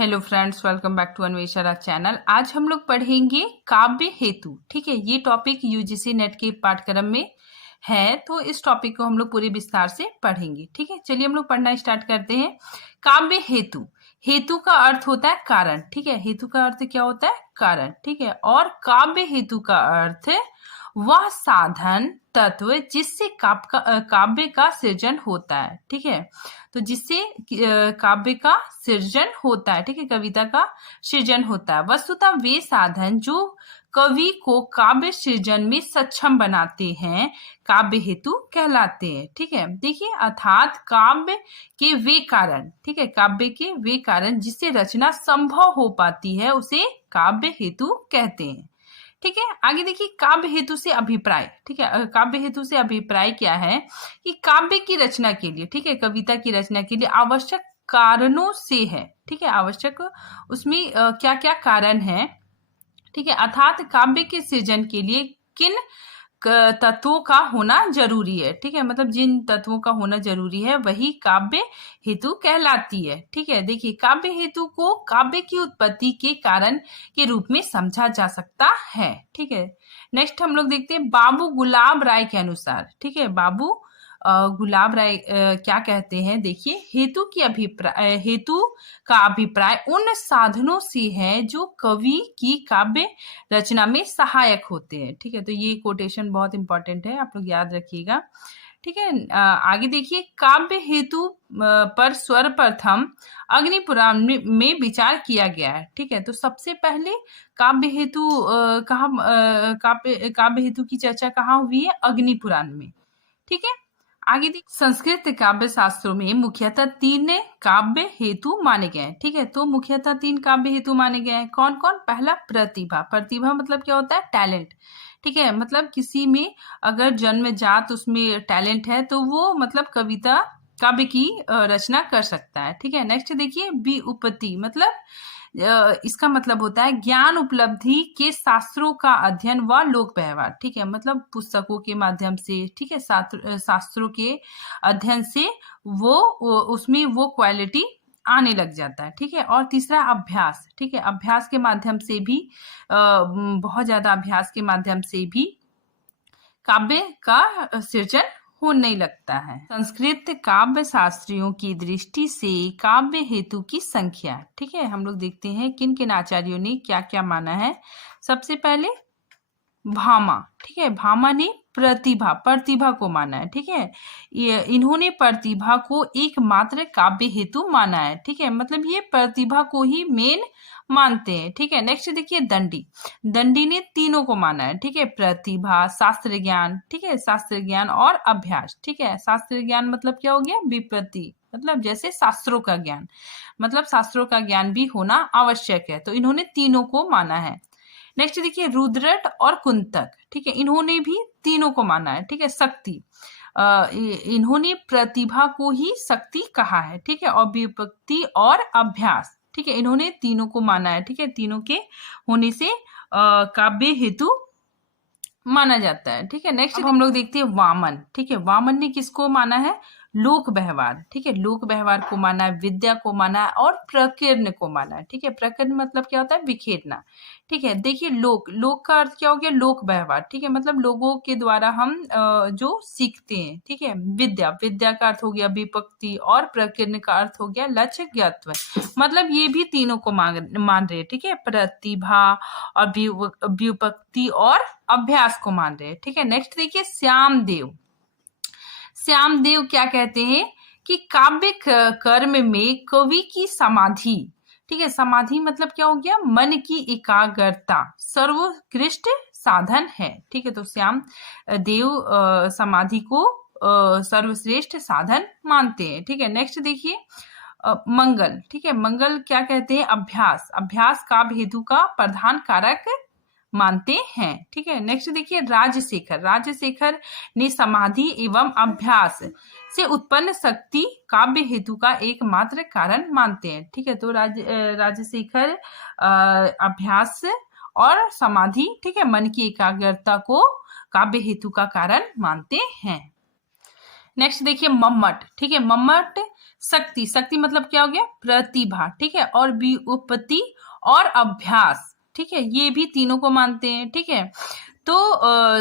Hello friends, welcome back to Anvesha channel. आज हम लोग पढ़ेंगे काव्य हेतु। ठीक है, ये टॉपिक यूजीसी नेट के पाठ्यक्रम में है, तो इस टॉपिक को हम लोग पूरे विस्तार से पढ़ेंगे। ठीक है, चलिए हम लोग पढ़ना स्टार्ट करते हैं। काव्य हेतु, हेतु का अर्थ होता है कारण। ठीक है, हेतु का अर्थ क्या होता है? कारण। ठीक है, और काव्य हेतु का अर्थ वह साधन तत्व जिससे काव्य का सृजन होता है। ठीक है, तो जिससे काव्य का सृजन होता है। ठीक है, कविता का सृजन होता है। वस्तुतः वे साधन जो कवि को काव्य सृजन में सक्षम बनाते हैं काव्य हेतु कहलाते हैं। ठीक है, देखिए, अर्थात काव्य के वे कारण, ठीक है, काव्य के वे कारण जिससे रचना संभव हो पाती है उसे काव्य हेतु कहते हैं। ठीक है, आगे देखिए, काव्य हेतु से अभिप्राय। ठीक है, काव्य हेतु से अभिप्राय क्या है कि काव्य की रचना के लिए, ठीक है, कविता की रचना के लिए आवश्यक कारणों से है। ठीक है, आवश्यक उसमें क्या क्या कारण है। ठीक है, अर्थात काव्य के सृजन के लिए किन तत्वों का होना जरूरी है। ठीक है, मतलब जिन तत्वों का होना जरूरी है वही काव्य हेतु कहलाती है। ठीक है, देखिए, काव्य हेतु को काव्य की उत्पत्ति के कारण के रूप में समझा जा सकता है। ठीक है, नेक्स्ट हम लोग देखते हैं बाबू गुलाब राय के अनुसार। ठीक है, बाबू गुलाब राय क्या कहते हैं, देखिए, हेतु का अभिप्राय उन साधनों से है जो कवि की काव्य रचना में सहायक होते हैं। ठीक है, तो ये कोटेशन बहुत इंपॉर्टेंट है, आप लोग याद रखिएगा। ठीक है, आगे देखिए, काव्य हेतु पर सर्वप्रथम अग्निपुराण में विचार किया गया है। ठीक है, तो सबसे पहले काव्य हेतु काव्य हेतु की चर्चा कहाँ हुई है? अग्निपुराण में। ठीक है, आगे संस्कृत काव्य शास्त्रों में मुख्यतः 3 काव्य हेतु माने गए हैं। ठीक है, तो मुख्यतः 3 काव्य हेतु माने गए हैं। कौन कौन? पहला प्रतिभा। प्रतिभा मतलब क्या होता है? टैलेंट। ठीक है, मतलब किसी में अगर जन्मजात उसमें टैलेंट है तो वो मतलब कविता काव्य की रचना कर सकता है। ठीक है, नेक्स्ट देखिए, व्युत्पत्ति मतलब इसका मतलब होता है ज्ञान उपलब्धि के शास्त्रों का अध्ययन व लोक व्यवहार। ठीक है, मतलब पुस्तकों के माध्यम से, ठीक है, शास्त्रों के अध्ययन से वो उसमें वो क्वालिटी आने लग जाता है। ठीक है, और तीसरा अभ्यास। ठीक है, अभ्यास के माध्यम से भी बहुत ज्यादा अभ्यास के माध्यम से भी काव्य का सृजन होने लगता है। संस्कृत काव्य शास्त्रियों की दृष्टि से काव्य हेतु की संख्या। ठीक है, हम लोग देखते हैं किन किन आचार्यों ने क्या क्या माना है। सबसे पहले भामा। ठीक है, भामा ने प्रतिभा को माना है। ठीक है, इन्होंने प्रतिभा को एकमात्र काव्य हेतु माना है। ठीक है, मतलब ये प्रतिभा को ही मेन मानते हैं। ठीक है, नेक्स्ट देखिए, दंडी ने तीनों को माना है। ठीक है, प्रतिभा, शास्त्र ज्ञान, ठीक है, शास्त्र ज्ञान और अभ्यास। ठीक है, शास्त्र ज्ञान मतलब क्या हो गया? विपत्ति, मतलब जैसे शास्त्रों का ज्ञान, मतलब शास्त्रों का ज्ञान भी होना आवश्यक है, तो इन्होंने तीनों को माना है। नेक्स्ट देखिए, रुद्रट और कुंतक। ठीक है, इन्होंने भी तीनों को माना है। ठीक है, शक्ति, इन्होंने प्रतिभा को ही शक्ति कहा है। ठीक है, और विपत्ति और अभ्यास, ठीक है, इन्होंने तीनों को माना है। ठीक है, तीनों के होने से काव्य हेतु माना जाता है। ठीक है, नेक्स्ट हम लोग देखते हैं वामन। ठीक है, वामन ने किसको माना है? लोक व्यवहार। ठीक है, लोक व्यवहार को माना है, विद्या को माना है और प्रकीर्ण को माना है। ठीक है, प्रकीर्ण मतलब क्या होता है? बिखेरना। ठीक है, देखिए, लोक का अर्थ क्या हो गया? लोक व्यवहार। ठीक है, मतलब लोगों के द्वारा हम जो सीखते हैं। ठीक है, विद्या का अर्थ हो गया विपत्ति और प्रकीर्ण का अर्थ हो गया लक्ष्य ज्ञातव्य, मतलब ये भी तीनों को मान रहे हैं। ठीक है, प्रतिभा और व्युत्पत्ति और अभ्यास को मान रहे हैं। ठीक है, नेक्स्ट देखिए, श्यामदेव क्या कहते हैं कि काव्य कर्म में कवि की समाधि, ठीक है, समाधि मतलब क्या हो गया? मन की एकाग्रता सर्वोत्कृष्ट साधन है। ठीक है, तो श्याम देव समाधि को सर्वश्रेष्ठ साधन मानते हैं। ठीक है, नेक्स्ट देखिए, मंगल। ठीक है, मंगल क्या कहते हैं? अभ्यास काव्य हेतु का प्रधान कारक मानते हैं। ठीक है, नेक्स्ट देखिए, राजशेखर ने समाधि एवं अभ्यास से उत्पन्न शक्ति काव्य हेतु का एकमात्र कारण मानते हैं। ठीक है, तो राजशेखर अभ्यास और समाधि, ठीक है, मन की एकाग्रता को काव्य हेतु का कारण मानते हैं। नेक्स्ट देखिए, मम्मट। ठीक है, मम्मट शक्ति, शक्ति मतलब क्या हो गया? प्रतिभा, ठीक है। और व्युत्पत्ति और अभ्यास, ठीक है, ये भी तीनों को मानते हैं, ठीक है। तो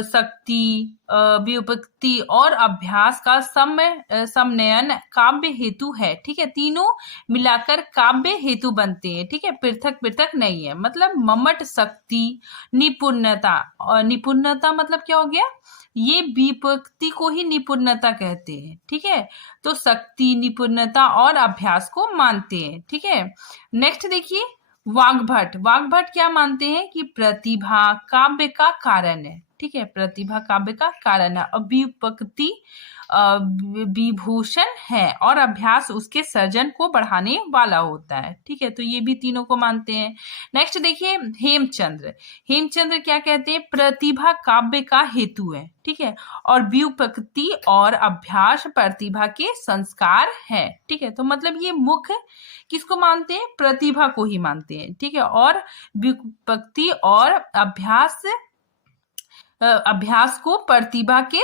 शक्ति, व्युत्पत्ति और अभ्यास का समन्वयन काव्य हेतु है, ठीक है। तीनों मिलाकर काव्य हेतु बनते हैं, ठीक है, पृथक पृथक नहीं है। मतलब मम्मट शक्ति, निपुणता, और निपुणता मतलब क्या हो गया? ये व्युत्पत्ति को ही निपुणता कहते हैं, ठीक है। तो शक्ति, निपुणता और अभ्यास को मानते हैं, ठीक है। नेक्स्ट देखिए, वाग्भट, वाग्भट क्या मानते हैं कि प्रतिभा काव्य का कारण है, ठीक है, प्रतिभा काव्य का कारण है, व्युत्पत्ति विभूषण है और अभ्यास उसके सर्जन को बढ़ाने वाला होता है, ठीक है। तो ये भी तीनों को मानते हैं। नेक्स्ट देखिए, हेमचंद्र, हेमचंद्र क्या कहते हैं? प्रतिभा काव्य का हेतु है, ठीक है, और व्युत्पत्ति और अभ्यास प्रतिभा के संस्कार है, ठीक है। तो मतलब ये मुख्य किसको मानते हैं? प्रतिभा को ही मानते हैं, ठीक है, और व्युत्पत्ति और अभ्यास को प्रतिभा के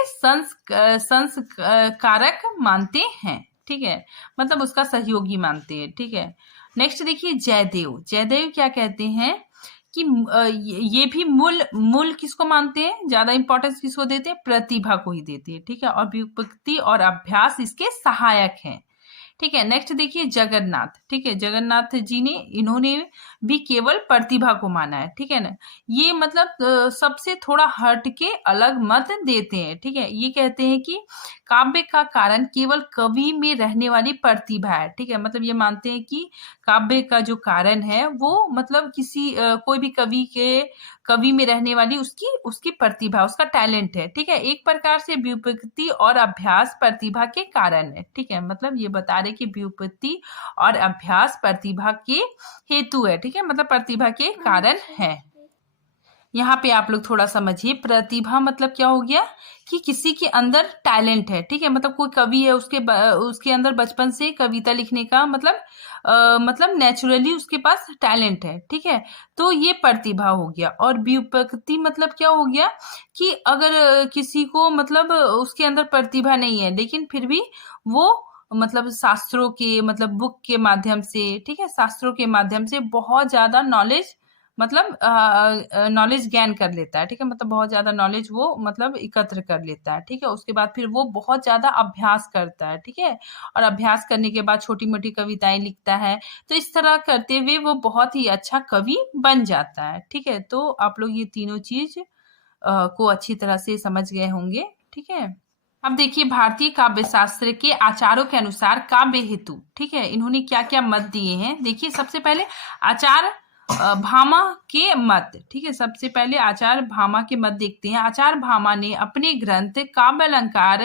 संस्कारक मानते हैं, ठीक है, मतलब उसका सहयोगी मानते हैं, ठीक है। नेक्स्ट देखिए, जयदेव, जयदेव क्या कहते हैं कि ये भी मूल किसको मानते हैं? ज्यादा इंपॉर्टेंस किसको देते हैं? प्रतिभा को ही देते हैं, ठीक है, और व्युत्पत्ति और अभ्यास इसके सहायक हैं, ठीक है। नेक्स्ट देखिए, जगन्नाथ, ठीक है, जगन्नाथ जी ने, इन्होंने भी केवल प्रतिभा को माना है, ठीक है ना। ये मतलब सबसे थोड़ा हट के अलग मत देते हैं, ठीक है। ये कहते हैं कि काव्य का कारण केवल कवि में रहने वाली प्रतिभा है, ठीक है, मतलब ये मानते हैं कि काव्य का जो कारण है वो मतलब किसी कोई भी कवि में रहने वाली उसकी प्रतिभा, उसका टैलेंट है, ठीक है। एक प्रकार से व्युत्पत्ति और अभ्यास प्रतिभा के कारण है, ठीक है, मतलब ये बता रहे कि व्युत्पत्ति और अभ्यास प्रतिभा के हेतु है, ठीक है, मतलब प्रतिभा के कारण है। यहाँ पे आप लोग थोड़ा समझिए, प्रतिभा मतलब क्या हो गया कि किसी के अंदर टैलेंट है, ठीक है, मतलब कोई कवि है, उसके अंदर बचपन से कविता लिखने का मतलब नेचुरली उसके पास टैलेंट है, ठीक है, तो ये प्रतिभा हो गया। और व्युत्पत्ति मतलब क्या हो गया कि अगर किसी को मतलब उसके अंदर प्रतिभा नहीं है लेकिन फिर भी वो मतलब शास्त्रों के मतलब बुक के माध्यम से, ठीक है, शास्त्रों के माध्यम से बहुत ज्यादा नॉलेज मतलब नॉलेज गेन कर लेता है, ठीक है, मतलब बहुत ज्यादा नॉलेज वो मतलब एकत्र कर लेता है, ठीक है। उसके बाद फिर वो बहुत ज्यादा अभ्यास करता है, ठीक है, और अभ्यास करने के बाद छोटी मोटी कविताएं लिखता है, तो इस तरह करते हुए वो बहुत ही अच्छा कवि बन जाता है, ठीक है। तो आप लोग ये तीनों चीज को अच्छी तरह से समझ गए होंगे, ठीक है। अब देखिए, भारतीय काव्य शास्त्र के आचार्यों के अनुसार काव्य हेतु, ठीक है, इन्होंने क्या क्या मत दिए हैं। देखिए, सबसे पहले आचार्य भामा के मत, ठीक है, सबसे पहले आचार्य भामा के मत देखते हैं। आचार्य भामा ने अपने ग्रंथ काव्य अलंकार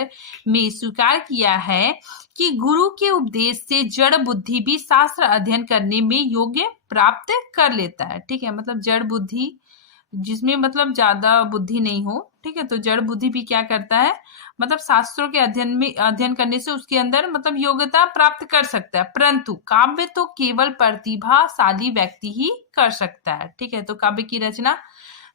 में स्वीकार किया है कि गुरु के उपदेश से जड़ बुद्धि भी शास्त्र अध्ययन करने में योग्य प्राप्त कर लेता है, ठीक है, मतलब जड़ बुद्धि जिसमें मतलब ज्यादा बुद्धि नहीं हो, ठीक है, तो जड़ बुद्धि भी क्या करता है मतलब शास्त्रों के अध्ययन करने से उसके अंदर मतलब योग्यता प्राप्त कर सकता है, परंतु काव्य तो केवल प्रतिभाशाली व्यक्ति ही कर सकता है, ठीक है। तो काव्य की रचना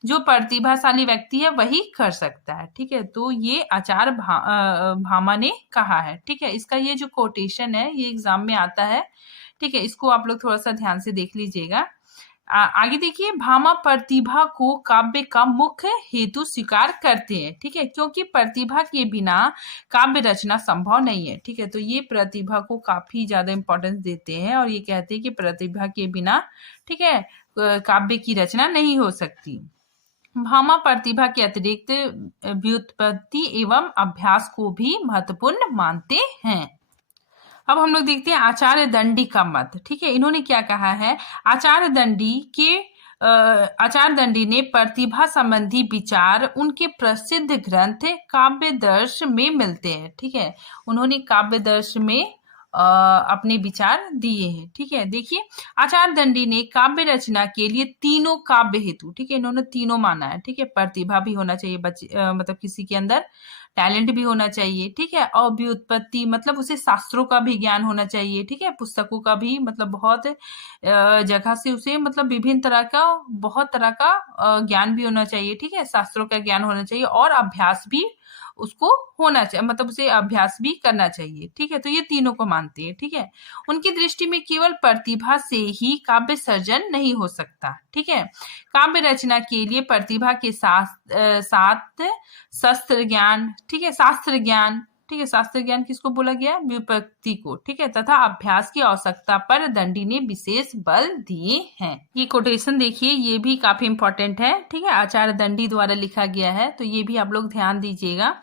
जो प्रतिभाशाली व्यक्ति है वही कर सकता है, ठीक है। तो ये आचार्य भामा ने कहा है, ठीक है। इसका ये जो कोटेशन है ये एग्जाम में आता है, ठीक है, इसको आप लोग थोड़ा सा ध्यान से देख लीजिएगा। आगे देखिए, भामा प्रतिभा को काव्य का मुख्य हेतु स्वीकार करते हैं, ठीक है, क्योंकि प्रतिभा के बिना काव्य रचना संभव नहीं है, ठीक है। तो ये प्रतिभा को काफी ज्यादा इंपॉर्टेंस देते हैं और ये कहते हैं कि प्रतिभा के बिना, ठीक है, काव्य की रचना नहीं हो सकती। भामा प्रतिभा के अतिरिक्त व्युत्पत्ति एवं अभ्यास को भी महत्वपूर्ण मानते हैं। अब हम लोग देखते हैं आचार्य दंडी का मत, ठीक है, इन्होंने क्या कहा है। आचार्य दंडी ने प्रतिभा संबंधी विचार उनके प्रसिद्ध ग्रंथ काव्यदर्श में मिलते हैं, ठीक है, उन्होंने काव्यदर्श में अपने विचार दिए हैं, ठीक है। देखिए, आचार्य दंडी ने काव्य रचना के लिए तीनों काव्य हेतु, ठीक है, इन्होंने तीनों माना है, ठीक है, प्रतिभा भी होना चाहिए मतलब किसी के अंदर टैलेंट भी होना चाहिए, ठीक है, और व्युत्पत्ति मतलब उसे शास्त्रों का भी ज्ञान होना चाहिए, ठीक है, पुस्तकों का भी मतलब बहुत जगह से उसे मतलब विभिन्न तरह का बहुत तरह का ज्ञान भी होना चाहिए, ठीक है, शास्त्रों का ज्ञान होना चाहिए और अभ्यास भी उसको होना चाहिए, मतलब उसे अभ्यास भी करना चाहिए। ठीक है, तो ये तीनों को मानते हैं। ठीक है, उनकी दृष्टि में केवल प्रतिभा से ही काव्य सर्जन नहीं हो सकता। ठीक है, काव्य रचना के लिए प्रतिभा के साथ शास्त्र ज्ञान, ठीक है, शास्त्र ज्ञान, ठीक है, शास्त्र ज्ञान किसको बोला गया? व्युत्पत्ति को। ठीक है, तथा अभ्यास की आवश्यकता पर दंडी ने विशेष बल दिए हैं। ये कोटेशन देखिए, ये भी काफी इंपॉर्टेंट है। ठीक है, आचार्य दंडी द्वारा लिखा गया है, तो ये भी आप लोग ध्यान दीजिएगा।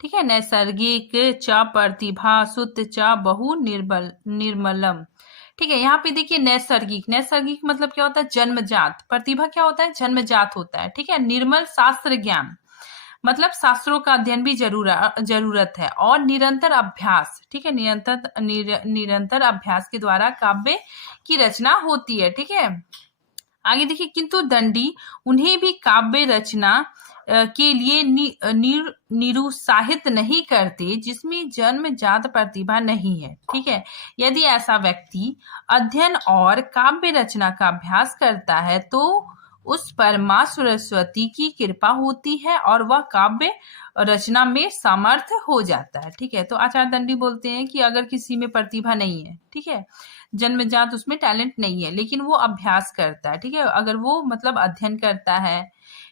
ठीक है, नैसर्गिक च प्रतिभा सुत च बहु निर्मलम। ठीक है, यहाँ पे देखिए नैसर्गिक, नैसर्गिक मतलब क्या होता है? जन्मजात। प्रतिभा क्या होता है? जन्मजात होता है। ठीक है, निर्मल शास्त्र ज्ञान, मतलब शास्त्रों का अध्ययन भी जरूरत है, और निरंतर अभ्यास। ठीक है, निरंतर अभ्यास के द्वारा काव्य की रचना होती है। ठीक है, आगे देखिए, किंतु दंडी उन्हें भी काव्य रचना के लिए निरुत्साहित नहीं करते जिसमें जन्मजात प्रतिभा नहीं है। ठीक है, यदि ऐसा व्यक्ति अध्ययन और काव्य रचना का अभ्यास करता है तो उस पर माँ सरस्वती की कृपा होती है और वह काव्य रचना में समर्थ हो जाता है। ठीक है, तो आचार्य दंडी बोलते हैं कि अगर किसी में प्रतिभा नहीं है, ठीक है, जन्मजात उसमें टैलेंट नहीं है, लेकिन वो अभ्यास करता है, ठीक है, अगर वो मतलब अध्ययन करता है,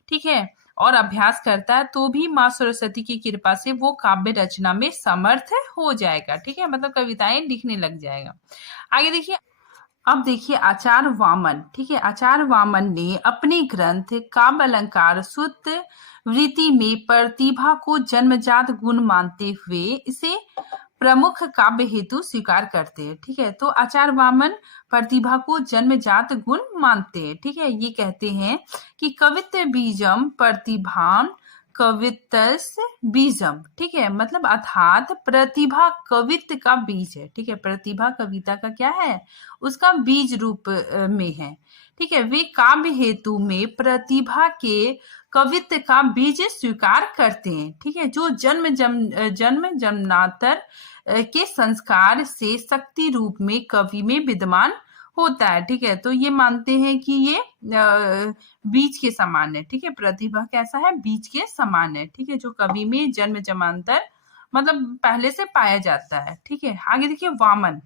ठीक है, और अभ्यास करता है, तो भी माँ सरस्वती की कृपा से वो काव्य रचना में समर्थ हो जाएगा। ठीक है, मतलब कविताएं लिखने लग जाएगा। आगे देखिए, अब देखिए आचार्य वामन। ठीक है, आचार्य वामन ने अपने ग्रंथ काव्य अलंकार सुत वृत्ति में प्रतिभा को जन्मजात गुण मानते हुए इसे प्रमुख काव्य हेतु स्वीकार करते हैं। ठीक है, तो आचार्य वामन प्रतिभा को जन्मजात गुण मानते हैं। ठीक है, ये कहते हैं कि कवित्व बीजम प्रतिभान कवित्स बीजम। ठीक है, मतलब अर्थात प्रतिभा कवित्व का बीज है। ठीक है, प्रतिभा कविता का क्या है? उसका बीज रूप में है। ठीक है, वे काव्य हेतु में प्रतिभा के कवित्व का बीज स्वीकार करते हैं। ठीक है, जो जन्मांतर के संस्कार से शक्ति रूप में कवि में विद्यमान होता है। ठीक है, तो ये मानते हैं कि ये बीज के समान है। ठीक है, प्रतिभा कैसा है? बीज के समान है। ठीक है, जो कवि में जन्मांतर मतलब पहले से पाया जाता है। ठीक है, आगे देखिए वामन।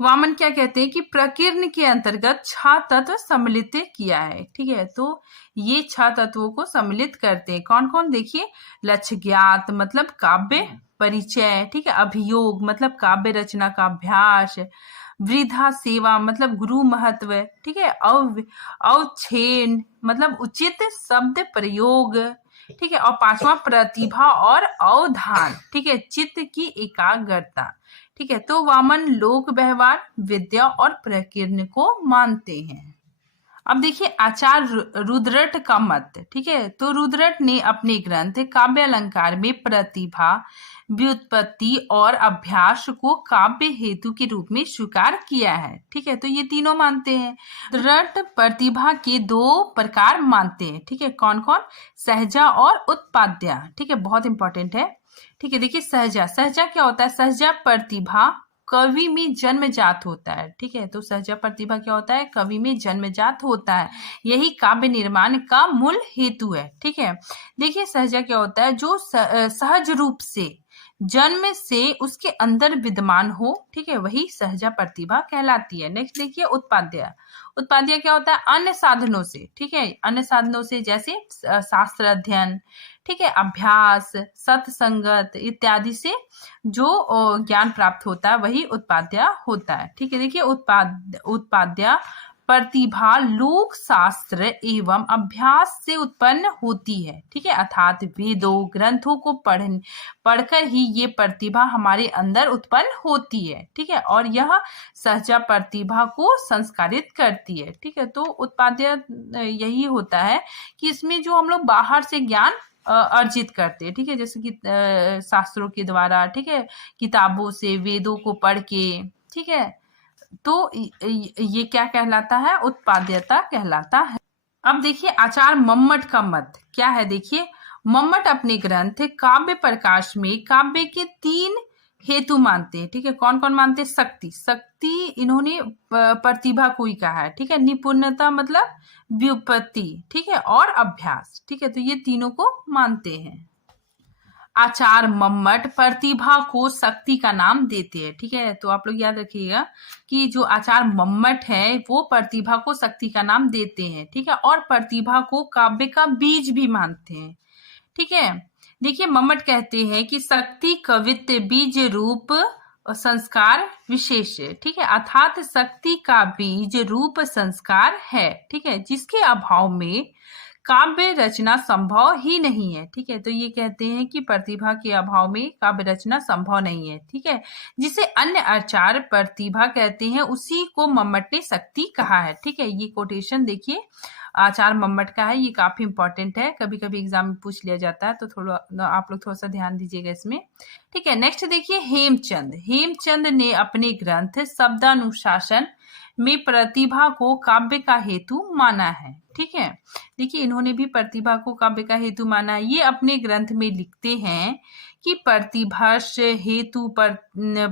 वामन क्या कहते हैं कि प्रकीर्ण के अंतर्गत 6 तत्व सम्मिलित किया है। ठीक है, तो ये 6 तत्वों को सम्मिलित करते हैं। कौन कौन? देखिए, लक्ष्य ज्ञात मतलब काव्य परिचय, ठीक है, अभियोग मतलब काव्य रचना का अभ्यास, वृद्धा सेवा मतलब गुरु महत्व, ठीक है, अवच्छेद मतलब उचित शब्द प्रयोग, ठीक है, और 5वां प्रतिभा और अवधान, ठीक है, चित्त की एकाग्रता। ठीक है, तो वामन लोक व्यवहार, विद्या और प्रकीर्ण को मानते हैं। अब देखिए आचार्य रुद्रट का मत। ठीक है, तो रुद्रट ने अपने ग्रंथ काव्य अलंकार में प्रतिभा, व्युत्पत्ति और अभ्यास को काव्य हेतु के रूप में स्वीकार किया है। ठीक है, तो ये तीनों मानते हैं। रुद्रट प्रतिभा के 2 प्रकार मानते हैं। ठीक है, कौन कौन? सहजा और उत्पाद्या। ठीक है, बहुत इंपॉर्टेंट है। ठीक है, देखिए सहजा, सहजा क्या होता है? सहजा प्रतिभा कवि में जन्मजात होता है। ठीक है, तो सहजा प्रतिभा क्या होता है? कवि में जन्मजात होता है, यही काव्य निर्माण का मूल हेतु है। ठीक है, देखिए सहजा क्या होता है? जो सहज रूप से जन्म से उसके अंदर विद्यमान हो, ठीक है, वही सहजा प्रतिभा कहलाती है। नेक्स्ट देखिए उत्पाद्य। उत्पाद्य क्या होता है? अन्य साधनों से, ठीक है, अन्य साधनों से जैसे शास्त्र अध्ययन, ठीक है, अभ्यास, सत्संगत इत्यादि से जो ज्ञान प्राप्त होता है वही उत्पाद्य होता है। ठीक है, देखिए उत्पाद्य प्रतिभा लोक शास्त्र एवं अभ्यास से उत्पन्न होती है। ठीक है, अर्थात वेदों ग्रंथों को पढ़कर ही ये प्रतिभा हमारे अंदर उत्पन्न होती है। ठीक है, और यह सहजा प्रतिभा को संस्कारित करती है। ठीक है, तो उत्पाद्य यही होता है कि इसमें जो हम लोग बाहर से ज्ञान अर्जित करते हैं, ठीक है, जैसे कि शास्त्रों के द्वारा, ठीक है, किताबों से, वेदों को पढ़ के, ठीक है, तो ये क्या कहलाता है? उत्पाद्यता कहलाता है। अब देखिए आचार्य मम्मट का मत क्या है? देखिए मम्मट अपने ग्रंथ काव्य प्रकाश में काव्य के 3 हेतु मानते हैं। ठीक है, कौन कौन मानते हैं? शक्ति इन्होंने प्रतिभा को ही कहा है। ठीक है, निपुणता मतलब व्युत्पत्ति, ठीक है, और अभ्यास। ठीक है, तो ये तीनों को मानते हैं। आचार्य मम्मट प्रतिभा को शक्ति का नाम देते हैं। ठीक है, तो आप लोग याद रखिएगा कि जो आचार्य मम्मट है वो प्रतिभा को शक्ति का नाम देते हैं। ठीक है, और प्रतिभा को काव्य का बीज भी मानते हैं। ठीक है, देखिए मम्मट कहते हैं कि शक्ति कवित्व बीज रूप संस्कार विशेष है। ठीक है, अर्थात शक्ति का बीज रूप संस्कार है। ठीक है, जिसके अभाव में काव्य रचना संभव ही नहीं है। ठीक है, तो ये कहते हैं कि प्रतिभा के अभाव में काव्य रचना संभव नहीं है। ठीक है, जिसे अन्य आचार्य प्रतिभा कहते हैं उसी को मम्मट ने शक्ति कहा है। ठीक है, ये कोटेशन देखिए आचार्य मम्मट का है, ये काफी इंपॉर्टेंट है, कभी कभी एग्जाम में पूछ लिया जाता है, तो थोड़ा आप लोग थोड़ा सा ध्यान दीजिएगा इसमें। ठीक है, नेक्स्ट देखिए हेमचंद ने अपने ग्रंथ शब्दानुशासन में प्रतिभा को काव्य का हेतु माना है। ठीक है, देखिए इन्होंने भी प्रतिभा को काव्य का हेतु माना है। ये अपने ग्रंथ में लिखते हैं कि प्रतिभाश हेतु पर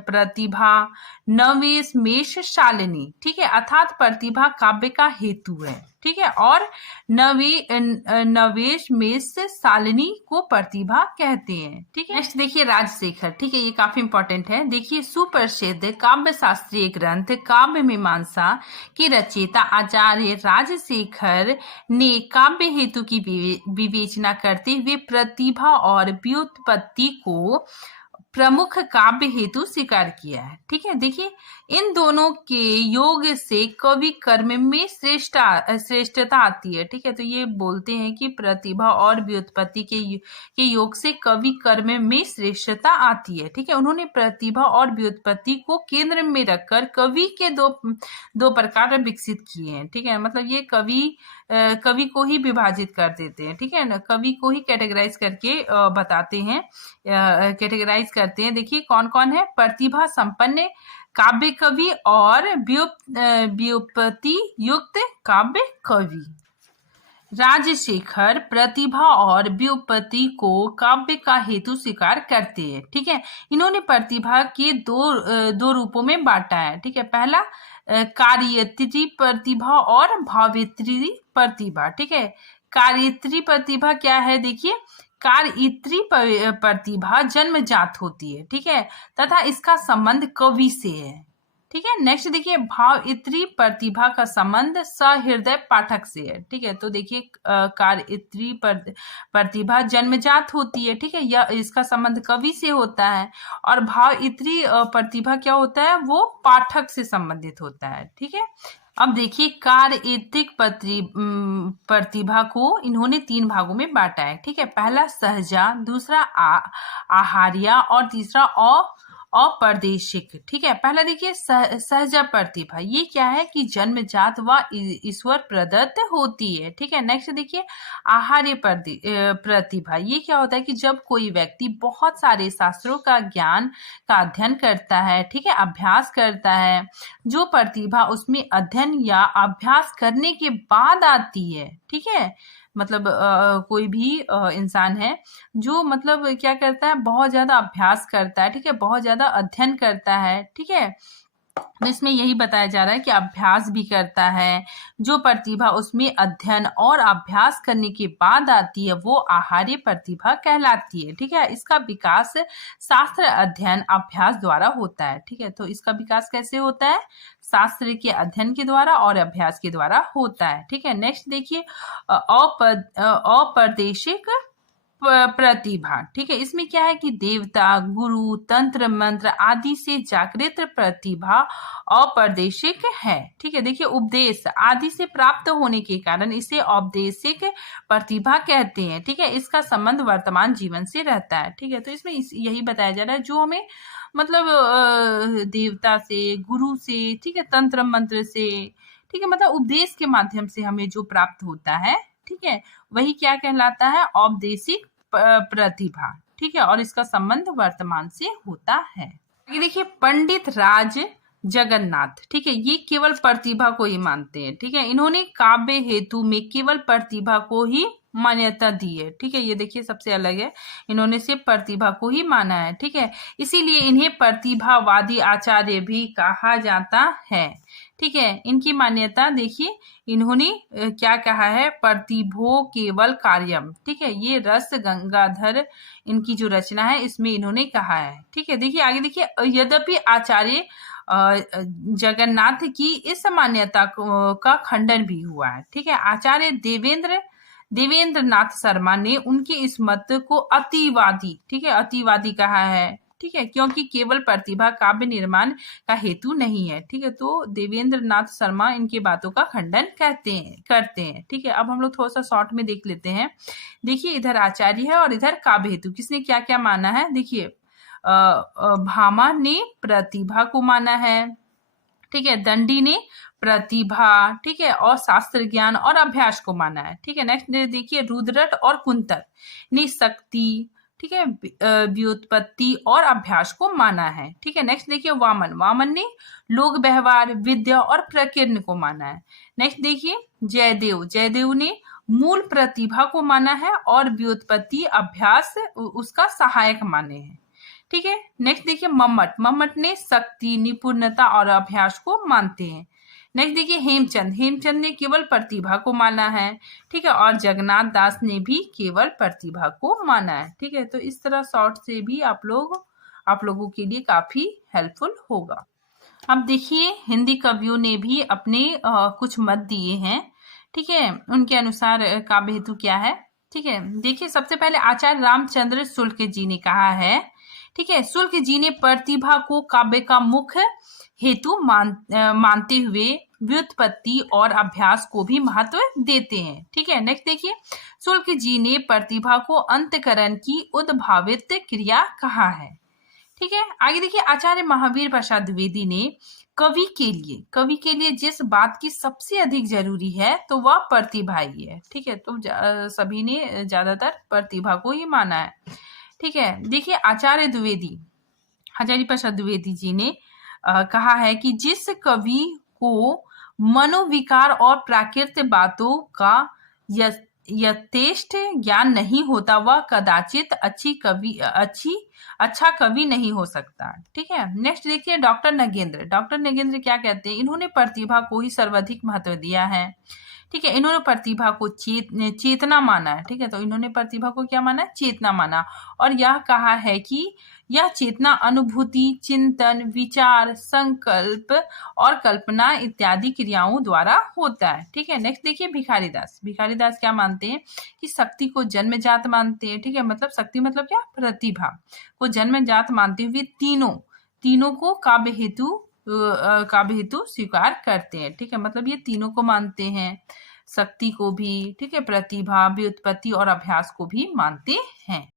प्रतिभा नवेश मेष शालिनी। ठीक है, अर्थात प्रतिभा काव्य का हेतु है। ठीक है, और नवेश मेष शालिनी को प्रतिभा कहते हैं। ठीक है, नेक्स्ट देखिए राजशेखर। ठीक है, ये काफी इंपॉर्टेंट है। देखिए सुप्रसिद्ध काव्य शास्त्रीय ग्रंथ काव्य मीमांसा के रचयिता आचार्य राजशेखर ने काव्य हेतु की विवेचना करते हुए प्रतिभा और व्युत्पत्ति को प्रमुख काव्य हेतु स्वीकार किया है। ठीक है, देखिए इन दोनों के योग से कवि कर्म में श्रेष्ठता आती है। ठीक है, तो ये बोलते हैं कि प्रतिभा और व्युत्पत्ति के योग से कवि कर्म में श्रेष्ठता आती है। ठीक है, उन्होंने प्रतिभा और व्युत्पत्ति को केंद्र में रखकर कवि के दो प्रकार विकसित किए हैं। ठीक है, मतलब ये कवि को ही विभाजित कर देते हैं। ठीक है ना, कवि को ही कैटेगराइज करके बताते हैं, कैटेगराइज करते हैं। देखिए कौन कौन है, प्रतिभा संपन्न काव्य कवि और व्युत्पत्ति युक्त काव्य कवि। राजशेखर प्रतिभा और व्युत्पत्ति को काव्य का हेतु स्वीकार करते हैं। ठीक है, इन्होंने प्रतिभा के दो रूपों में बांटा है। ठीक है, पहला कार्यत्री प्रतिभा और भावेत्री प्रतिभा। ठीक है, कार्यत्री प्रतिभा क्या है, देखिए कार्यत्री प्रतिभा जन्मजात होती है। ठीक है, तथा इसका संबंध कवि से है। ठीक है, नेक्स्ट देखिए भावइत्री प्रतिभा का संबंध सहृदय पाठक से है। ठीक है, तो देखिए कार्यइत्री प्रतिभा जन्मजात होती है। ठीक है, यह इसका संबंध कवि से होता है, और भावइत्री प्रतिभा क्या होता है, वो पाठक से संबंधित होता है। ठीक है, अब देखिए कार्यइत्रिक प्रतिभा को इन्होंने 3 भागों में बांटा है। ठीक है, पहला सहजा, दूसरा आहार्या और तीसरा अपर्देशिक। ठीक है, पहला देखिए सहजा प्रतिभा, ये क्या है कि जन्मजात व ईश्वर प्रदत्त होती है। ठीक है, नेक्स्ट देखिए आहार्य प्रतिभा, ये क्या होता है कि जब कोई व्यक्ति बहुत सारे शास्त्रों का ज्ञान का अध्ययन करता है, ठीक है, अभ्यास करता है, जो प्रतिभा उसमें अध्ययन या अभ्यास करने के बाद आती है। ठीक है, मतलब कोई भी इंसान है जो मतलब क्या करता है, बहुत ज्यादा अभ्यास करता है। ठीक है, बहुत ज्यादा अध्ययन करता है। ठीक है, तो इसमें यही बताया जा रहा है कि अभ्यास भी करता है, जो प्रतिभा उसमें अध्ययन और अभ्यास करने के बाद आती है वो आहार्य प्रतिभा कहलाती है। ठीक है, इसका विकास शास्त्र अध्ययन अभ्यास द्वारा होता है। ठीक है, तो इसका विकास कैसे होता है, शास्त्र के अध्ययन के द्वारा और अभ्यास के द्वारा होता है। ठीक है, नेक्स्ट देखिए अपर्देशिक प्रतिभा। ठीक है, इसमें क्या है कि देवता, गुरु, तंत्र मंत्र आदि से जागृत प्रतिभा अपर्देशिक है। ठीक है, देखिए उपदेश आदि से प्राप्त होने के कारण इसे औपदेशिक प्रतिभा कहते हैं। ठीक है, इसका संबंध वर्तमान जीवन से रहता है। ठीक है, तो इसमें यही बताया जा रहा है, जो हमें मतलब देवता से, गुरु से, ठीक है, तंत्र मंत्र से, ठीक है, मतलब उपदेश के माध्यम से हमें जो प्राप्त होता है, ठीक है, वही क्या कहलाता है, औपदेशिक प्रतिभा। ठीक है, और इसका संबंध वर्तमान से होता है। आगे देखिए पंडित राज जगन्नाथ। ठीक है, ये केवल प्रतिभा को ही मानते हैं। ठीक है, इन्होंने काव्य हेतु में केवल प्रतिभा को ही मान्यता दी है। ठीक है, ये देखिए सबसे अलग है, इन्होंने सिर्फ प्रतिभा को ही माना है। ठीक है, इसीलिए इन्हें प्रतिभावादी आचार्य भी कहा जाता है। ठीक है। इनकी मान्यता देखिए, इन्होंने क्या कहा है, प्रतिभो केवल कार्यम। ठीक है, ये रस गंगाधर इनकी जो रचना है इसमें इन्होंने कहा है। ठीक है, देखिए आगे देखिए, यद्यपि आचार्य जगन्नाथ की इस मान्यता का खंडन भी हुआ है। ठीक है, आचार्य देवेंद्र नाथ शर्मा ने उनके इस मत को अतिवादी, ठीक है, अतिवादी कहा है। ठीक है, क्योंकि केवल प्रतिभा काव्य निर्माण का हेतु नहीं है। ठीक है, तो देवेंद्र नाथ शर्मा इनकी बातों का खंडन करते हैं। ठीक है, अब हम लोग थोड़ा सा शॉर्ट में देख लेते हैं। देखिए, इधर आचार्य है और इधर काव्य हेतु, किसने क्या क्या माना है। देखिए, भामा ने प्रतिभा को माना है। ठीक है, दंडी ने प्रतिभा, ठीक है, और शास्त्र ज्ञान और अभ्यास को माना है। ठीक है, नेक्स्ट देखिए, रुद्रट और कुंतर ने शक्ति, ठीक है, व्युत्पत्ति और अभ्यास को माना है। ठीक है, नेक्स्ट देखिए, वामन ने लोक व्यवहार, विद्या और प्रकीर्णन को माना है। नेक्स्ट देखिए, जयदेव ने मूल प्रतिभा को माना है और व्युत्पत्ति अभ्यास उसका सहायक माने हैं। ठीक है, नेक्स्ट देखिए, मम्मट ने शक्ति, निपुणता और अभ्यास को मानते हैं। नेक्स्ट देखिए, हेमचंद ने केवल प्रतिभा को माना है। ठीक है, और जगन्नाथ दास ने भी केवल प्रतिभा को माना है। ठीक है, तो इस तरह शॉर्ट से भी आप लोगों के लिए काफी हेल्पफुल होगा। अब देखिए, हिंदी कवियों ने भी अपने कुछ मत दिए हैं। ठीक है, उनके अनुसार काव्य हेतु क्या है। ठीक है, देखिए, सबसे पहले आचार्य रामचंद्र शुक्ल जी ने कहा है। ठीक है, शुक्ल जी ने प्रतिभा को काव्य का मुख्य हेतु मानते हुए व्युत्पत्ति और अभ्यास को भी महत्व देते हैं। ठीक है, नेक्स्ट देखिए, शुक्ल जी ने प्रतिभा को अंतःकरण की उद्भावित क्रिया कहा है। ठीक है, आगे देखिए, आचार्य महावीर प्रसाद द्विवेदी ने कवि के लिए जिस बात की सबसे अधिक जरूरी है तो वह प्रतिभा ही है। ठीक है, तो सभी ने ज्यादातर प्रतिभा को ही माना है। ठीक है, देखिए, आचार्य प्रसाद द्विवेदी जी ने कहा है कि जिस कवि को मनोविकार और प्राकृतिक बातों का यथेष्ट ज्ञान नहीं होता वह कदाचित अच्छा कवि नहीं हो सकता। ठीक है, नेक्स्ट देखिए, डॉक्टर नगेंद्र क्या कहते हैं, इन्होंने प्रतिभा को ही सर्वाधिक महत्व दिया है। ठीक है, इन्होंने प्रतिभा को चेतना माना है। ठीक है, तो इन्होंने प्रतिभा को क्या माना है, चेतना माना, और यह कहा है कि यह चेतना अनुभूति, चिंतन, विचार, संकल्प और कल्पना इत्यादि क्रियाओं द्वारा होता है। ठीक है, नेक्स्ट देखिए, भिखारी दास क्या मानते हैं कि शक्ति को जन्मजात मानते हैं। ठीक है, मतलब शक्ति मतलब क्या, प्रतिभा को जन्मजात मानते हुए तीनों को काव्य हेतु स्वीकार करते हैं। ठीक है, मतलब ये तीनों को मानते हैं, शक्ति को भी, ठीक है, प्रतिभा, व्युत्पत्ति और अभ्यास को भी मानते हैं।